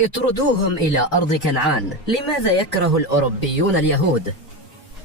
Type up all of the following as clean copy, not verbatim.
اطردوهم إلى أرض كنعان. لماذا يكره الأوروبيون اليهود؟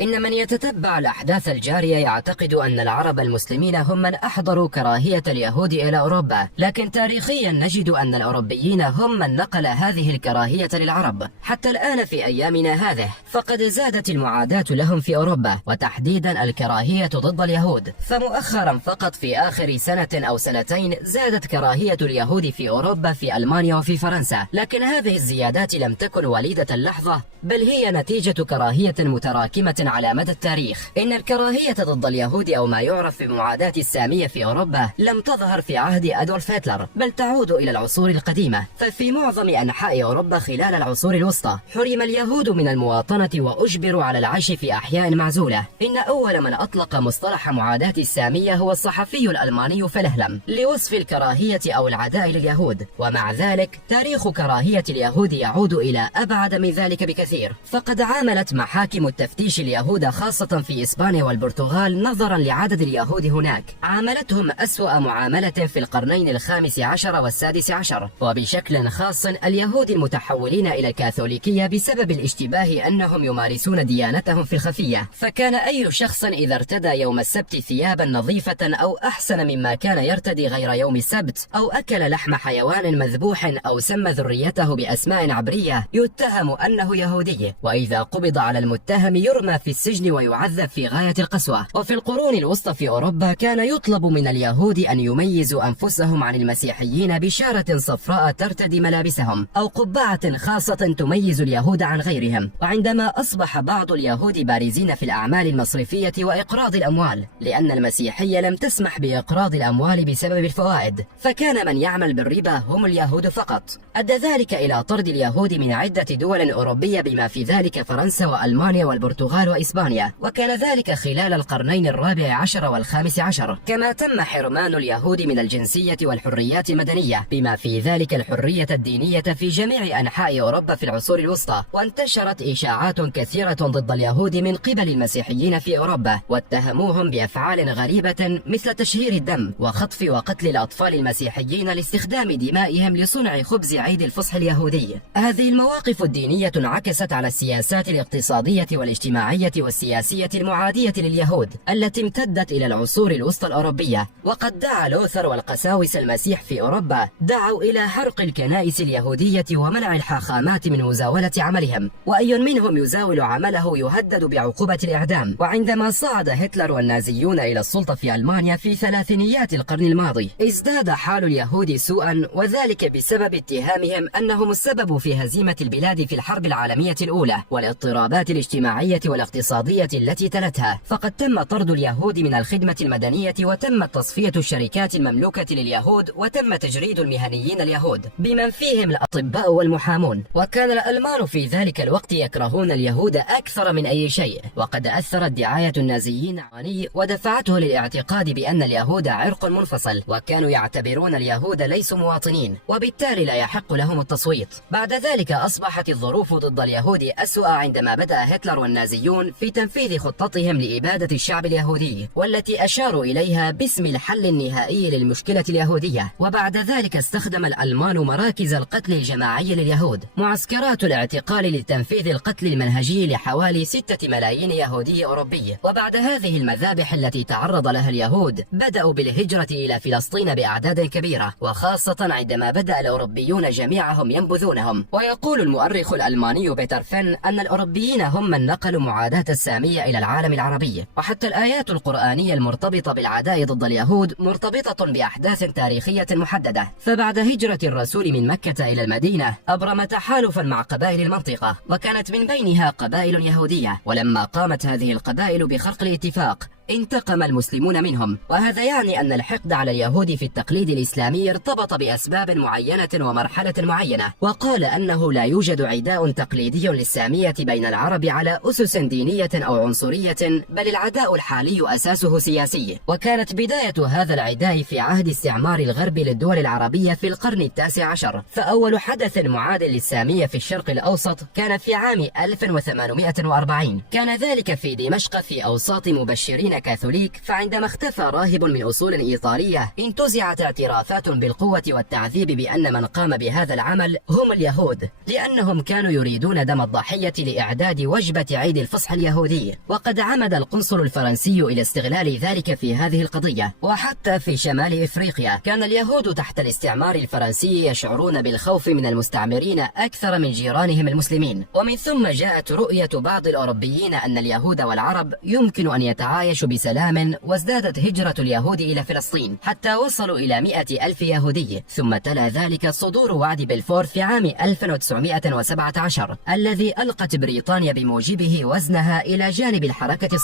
إن من يتتبع الأحداث الجارية يعتقد أن العرب المسلمين هم من أحضروا كراهية اليهود إلى أوروبا، لكن تاريخيا نجد أن الأوروبيين هم من نقل هذه الكراهية للعرب. حتى الآن في أيامنا هذه فقد زادت المعاداة لهم في أوروبا، وتحديدا الكراهية ضد اليهود. فمؤخرا فقط في آخر سنة أو سنتين زادت كراهية اليهود في أوروبا في ألمانيا وفي فرنسا، لكن هذه الزيادات لم تكن وليدة اللحظة، بل هي نتيجة كراهية متراكمة على مدى التاريخ. إن الكراهية ضد اليهود أو ما يعرف بمعاداة السامية في أوروبا لم تظهر في عهد أدولف هتلر، بل تعود إلى العصور القديمة. ففي معظم أنحاء أوروبا خلال العصور الوسطى حرم اليهود من المواطنة وأجبروا على العيش في أحياء معزولة. إن أول من أطلق مصطلح معاداة السامية هو الصحفي الألماني فيلهلم لوصف الكراهية أو العداء لليهود، ومع ذلك تاريخ كراهية اليهود يعود إلى أبعد من ذلك بكثير. فقد عاملت محاكم التفتيش اليهود خاصة في إسبانيا والبرتغال نظرا لعدد اليهود هناك، عاملتهم أسوأ معاملة في القرنين الخامس عشر والسادس عشر، وبشكل خاص اليهود المتحولين إلى الكاثوليكية بسبب الاشتباه أنهم يمارسون ديانتهم في الخفية. فكان أي شخص إذا ارتدى يوم السبت ثيابا نظيفة أو أحسن مما كان يرتدي غير يوم السبت، أو أكل لحم حيوان مذبوح أو سمى ذريته بأسماء عبرية، يتهم أنه يهودي، وإذا قبض على المتهم يرمى في السجن ويعذب في غاية القسوة. وفي القرون الوسطى في أوروبا كان يطلب من اليهود أن يميزوا أنفسهم عن المسيحيين بشارة صفراء ترتدي ملابسهم، أو قبعة خاصة تميز اليهود عن غيرهم. وعندما أصبح بعض اليهود بارزين في الأعمال المصرفية وإقراض الأموال، لأن المسيحية لم تسمح بإقراض الأموال بسبب الفوائد، فكان من يعمل بالربا هم اليهود فقط. أدى ذلك إلى طرد اليهود من عدة دول أوروبية بما في ذلك فرنسا وألمانيا والبرتغال وإسبانيا، وكان ذلك خلال القرنين الرابع عشر والخامس عشر. كما تم حرمان اليهود من الجنسية والحريات المدنية بما في ذلك الحرية الدينية في جميع أنحاء أوروبا في العصور الوسطى. وانتشرت إشاعات كثيرة ضد اليهود من قبل المسيحيين في أوروبا، واتهموهم بأفعال غريبة مثل تشهير الدم وخطف وقتل الأطفال المسيحيين لاستخدام دمائهم لصنع خبز عيد الفصح اليهودي. هذه المواقف الدينية انعكست على السياسات الاقتصادية والاجتماعية والسياسية المعادية لليهود التي امتدت إلى العصور الوسطى الأوروبية. وقد دعا لوثر والقساوسة المسيح في أوروبا دعوا إلى حرق الكنائس اليهودية ومنع الحاخامات من مزاولة عملهم، وأي منهم يزاول عمله يهدد بعقوبة الإعدام. وعندما صعد هتلر والنازيون إلى السلطة في ألمانيا في ثلاثينيات القرن الماضي ازداد حال اليهود سوءا، وذلك بسبب اتهامهم أنهم السبب في هزيمة البلاد في الحرب العالمية الأولى والاضطرابات الاجتماعية والاقتصادية التي تلتها. فقد تم طرد اليهود من الخدمة المدنية، وتم تصفية الشركات المملوكة لليهود، وتم تجريد المهنيين اليهود بمن فيهم الأطباء والمحامون. وكان الألمان في ذلك الوقت يكرهون اليهود أكثر من أي شيء، وقد أثرت دعاية النازيين عني ودفعته للاعتقاد بأن اليهود عرق منفصل، وكانوا يعتبرون اليهود ليسوا مواطنين وبالتالي لا يحق لهم التصويت. بعد ذلك أصبحت الظروف ضد اليهود أسوأ عندما بدأ هتلر والنازيون في تنفيذ خطتهم لإبادة الشعب اليهودي، والتي أشاروا إليها باسم الحل النهائي للمشكلة اليهودية. وبعد ذلك استخدم الألمان مراكز القتل الجماعي لليهود، معسكرات الاعتقال لتنفيذ القتل المنهجي لحوالي 6 ملايين يهودي أوروبي. وبعد هذه المذابح التي تعرض لها اليهود بدأوا بالهجرة إلى فلسطين بأعداد كبيرة، وخاصة عندما بدأ الأوروبيون جميعهم ينبذونهم. ويقول المؤرخ الألماني بيتر فين أن الأوروبيين هم من نقلوا معاداة السامية إلى العالم العربي، وحتى الآيات القرآنية المرتبطة بالعداء ضد اليهود مرتبطة بأحداث تاريخية محددة. فبعد هجرة الرسول من مكة إلى المدينة أبرم تحالفا مع قبائل المنطقة، وكانت من بينها قبائل يهودية، ولما قامت هذه القبائل بخرق الاتفاق انتقم المسلمون منهم. وهذا يعني أن الحقد على اليهود في التقليد الإسلامي ارتبط بأسباب معينة ومرحلة معينة، وقال أنه لا يوجد عداء تقليدي للسامية بين العرب على أسس دينية أو عنصرية، بل العداء الحالي أساسه سياسي. وكانت بداية هذا العداء في عهد استعمار الغرب للدول العربية في القرن التاسع عشر. فأول حدث معادل للسامية في الشرق الأوسط كان في عام 1840، كان ذلك في دمشق في أوساط مبشرين فلسطين كاثوليك، فعندما اختفى راهب من أصول إيطالية انتزعت اعترافات بالقوة والتعذيب بأن من قام بهذا العمل هم اليهود، لأنهم كانوا يريدون دم الضحية لإعداد وجبة عيد الفصح اليهودي. وقد عمد القنصل الفرنسي إلى استغلال ذلك في هذه القضية. وحتى في شمال إفريقيا كان اليهود تحت الاستعمار الفرنسي يشعرون بالخوف من المستعمرين أكثر من جيرانهم المسلمين. ومن ثم جاءت رؤية بعض الأوروبيين أن اليهود والعرب يمكن أن يتعايشوا بسلام، وازدادت هجرة اليهود إلى فلسطين حتى وصلوا إلى 100,000 يهودي. ثم تلا ذلك صدور وعد بلفور في عام 1917 الذي ألقت بريطانيا بموجبه وزنها إلى جانب الحركة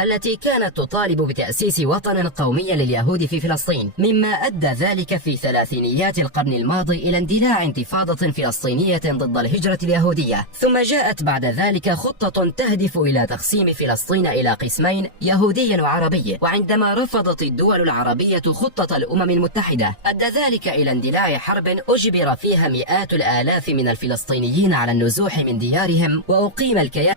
التي كانت تطالب بتأسيس وطن قومي لليهود في فلسطين، مما أدى ذلك في ثلاثينيات القرن الماضي إلى اندلاع انتفاضة فلسطينية ضد الهجرة اليهودية. ثم جاءت بعد ذلك خطة تهدف إلى تقسيم فلسطين إلى قسمين، يهودي وعربي. وعندما رفضت الدول العربية خطة الأمم المتحدة أدى ذلك إلى اندلاع حرب أجبر فيها مئات الآلاف من الفلسطينيين على النزوح من ديارهم، وأقيم الكيان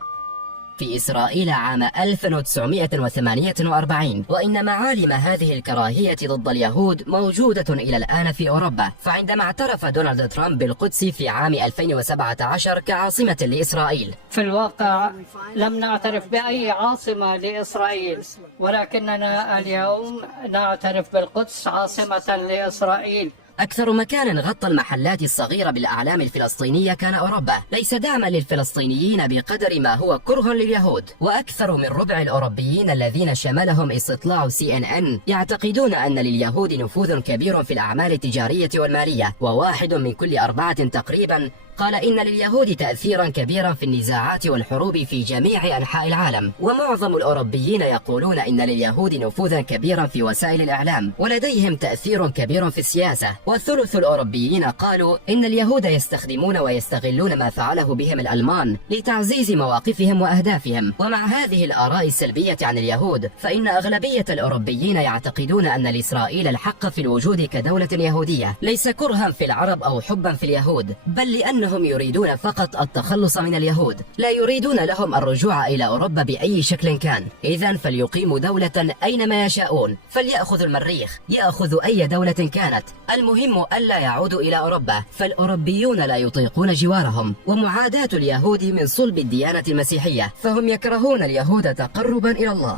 في إسرائيل عام 1948. وإن معالم هذه الكراهية ضد اليهود موجودة إلى الآن في أوروبا. فعندما اعترف دونالد ترامب بالقدس في عام 2017 كعاصمة لإسرائيل، في الواقع لم نعترف بأي عاصمة لإسرائيل، ولكننا اليوم نعترف بالقدس عاصمة لإسرائيل. أكثر مكان غطى المحلات الصغيرة بالأعلام الفلسطينية كان أوروبا، ليس دعما للفلسطينيين بقدر ما هو كره لليهود. وأكثر من ربع الأوروبيين الذين شملهم استطلاع CNN يعتقدون أن لليهود نفوذ كبير في الأعمال التجارية والمالية، وواحد من كل 4 تقريبا قال إن لليهود تأثيرا كبيرا في النزاعات والحروب في جميع أنحاء العالم. ومعظم الأوروبيين يقولون إن لليهود نفوذا كبيرا في وسائل الإعلام، ولديهم تأثير كبير في السياسة. وثلث الأوروبيين قالوا إن اليهود يستخدمون ويستغلون ما فعله بهم الألمان لتعزيز مواقفهم وأهدافهم. ومع هذه الآراء السلبية عن اليهود، فإن أغلبية الأوروبيين يعتقدون أن لإسرائيل الحق في الوجود كدولة يهودية، ليس كرها في العرب أو حبا في اليهود، بل لأنهم يريدون فقط التخلص من اليهود، لا يريدون لهم الرجوع إلى أوروبا بأي شكل كان. إذن فليقيموا دولة أينما يشاءون، فليأخذوا المريخ، يأخذوا أي دولة كانت، المهم ألا يعودوا إلى أوروبا. فالأوروبيون لا يطيقون جوارهم، ومعاداة اليهود من صلب الديانة المسيحية، فهم يكرهون اليهود تقربا إلى الله.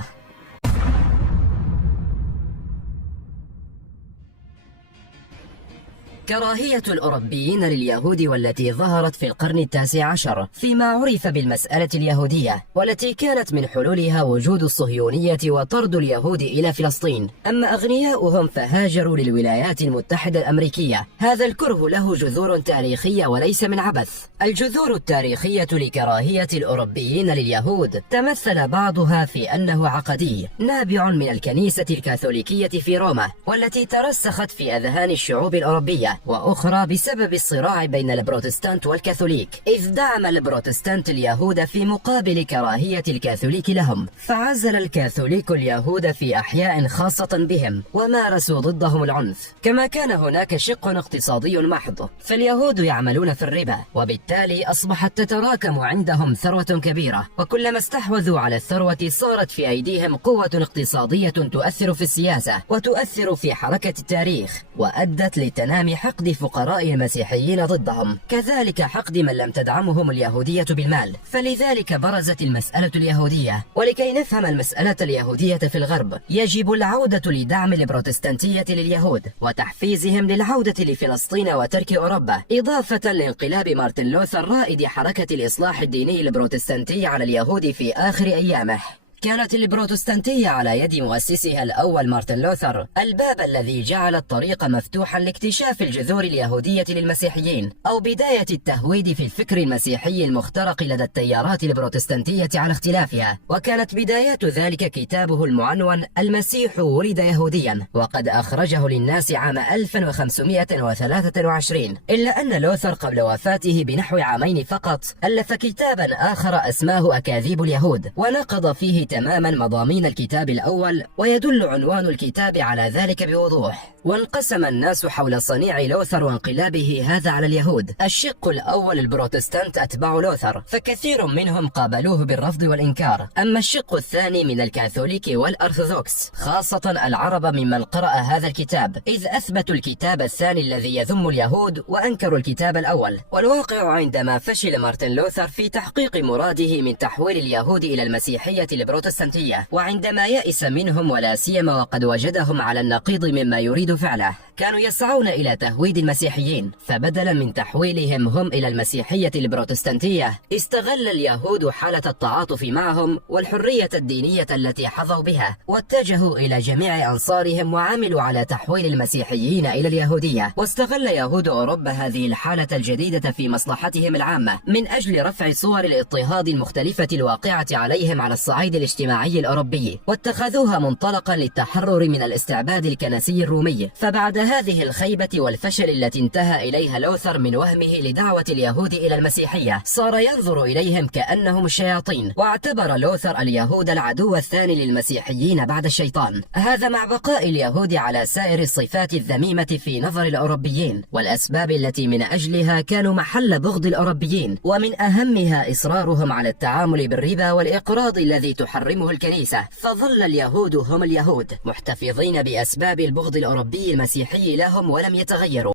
كراهية الأوروبيين لليهود والتي ظهرت في القرن ال19 فيما عرف بالمسألة اليهودية، والتي كانت من حلولها وجود الصهيونية وطرد اليهود إلى فلسطين. أما أغنياؤهم فهاجروا للولايات المتحدة الأمريكية. هذا الكره له جذور تاريخية وليس من عبث. الجذور التاريخية لكراهية الأوروبيين لليهود تمثل بعضها في أنه عقدي، نابع من الكنيسة الكاثوليكية في روما، والتي ترسخت في أذهان الشعوب الأوروبية، وأخرى بسبب الصراع بين البروتستانت والكاثوليك، إذ دعم البروتستانت اليهود في مقابل كراهية الكاثوليك لهم، فعزل الكاثوليك اليهود في أحياء خاصة بهم، ومارسوا ضدهم العنف. كما كان هناك شق اقتصادي محض، فاليهود يعملون في الربا، وبالتالي أصبحت تتراكم عندهم ثروة كبيرة، وكلما استحوذوا على الثروة صارت في أيديهم قوة اقتصادية تؤثر في السياسة وتؤثر في حركة التاريخ، وأدت لتنامي حقد فقراء المسيحيين ضدهم، كذلك حقد من لم تدعمهم اليهودية بالمال. فلذلك برزت المسألة اليهودية. ولكي نفهم المسألة اليهودية في الغرب، يجب العودة لدعم البروتستانتية لليهود وتحفيزهم للعودة لفلسطين وترك أوروبا، إضافة لانقلاب مارتن لوثر رائد حركة الإصلاح الديني البروتستانتي على اليهود في آخر أيامه. كانت البروتستانتية على يد مؤسسها الأول مارتن لوثر الباب الذي جعل الطريق مفتوحا لاكتشاف الجذور اليهودية للمسيحيين، أو بداية التهويد في الفكر المسيحي المخترق لدى التيارات البروتستانتية على اختلافها. وكانت بدايات ذلك كتابه المعنون المسيح ولد يهوديا، وقد أخرجه للناس عام 1523. إلا أن لوثر قبل وفاته بنحو عامين فقط ألف كتابا آخر أسماه أكاذيب اليهود، ونقض فيه تماما مضامين الكتاب الأول، ويدل عنوان الكتاب على ذلك بوضوح. وانقسم الناس حول صنيع لوثر وانقلابه هذا على اليهود. الشق الأول البروتستانت أتباع لوثر، فكثير منهم قابلوه بالرفض والإنكار. أما الشق الثاني من الكاثوليك والأرثوذكس، خاصة العرب ممن قرأ هذا الكتاب، إذ أثبتوا الكتاب الثاني الذي يذم اليهود وأنكروا الكتاب الأول. والواقع عندما فشل مارتن لوثر في تحقيق مراده من تحويل اليهود إلى المسيحية البروتستانتية، وعندما يئس منهم ولا سيما وقد وجدهم على النقيض مما يريد فعله، كانوا يسعون إلى تهويد المسيحيين. فبدلا من تحويلهم هم إلى المسيحية البروتستانتية، استغل اليهود حالة التعاطف معهم والحرية الدينية التي حظوا بها، واتجهوا إلى جميع أنصارهم وعملوا على تحويل المسيحيين إلى اليهودية. واستغل يهود أوروبا هذه الحالة الجديدة في مصلحتهم العامة من أجل رفع صور الاضطهاد المختلفة الواقعة عليهم على الصعيد الاجتماعي الأوروبي، واتخذوها منطلقا للتحرر من الاستعباد الكنسي الرومي. فبعد هذه الخيبة والفشل التي انتهى إليها لوثر من وهمه لدعوة اليهود إلى المسيحية، صار ينظر إليهم كأنهم الشياطين، واعتبر لوثر اليهود العدو الثاني للمسيحيين بعد الشيطان. هذا مع بقاء اليهود على سائر الصفات الذميمة في نظر الأوروبيين، والأسباب التي من أجلها كانوا محل بغض الأوروبيين، ومن أهمها إصرارهم على التعامل بالربا والإقراض الذي تحرمه الكنيسة. فظل اليهود هم اليهود، محتفظين بأسباب البغض الأوروبي المسيحي لهم ولم يتغيروا.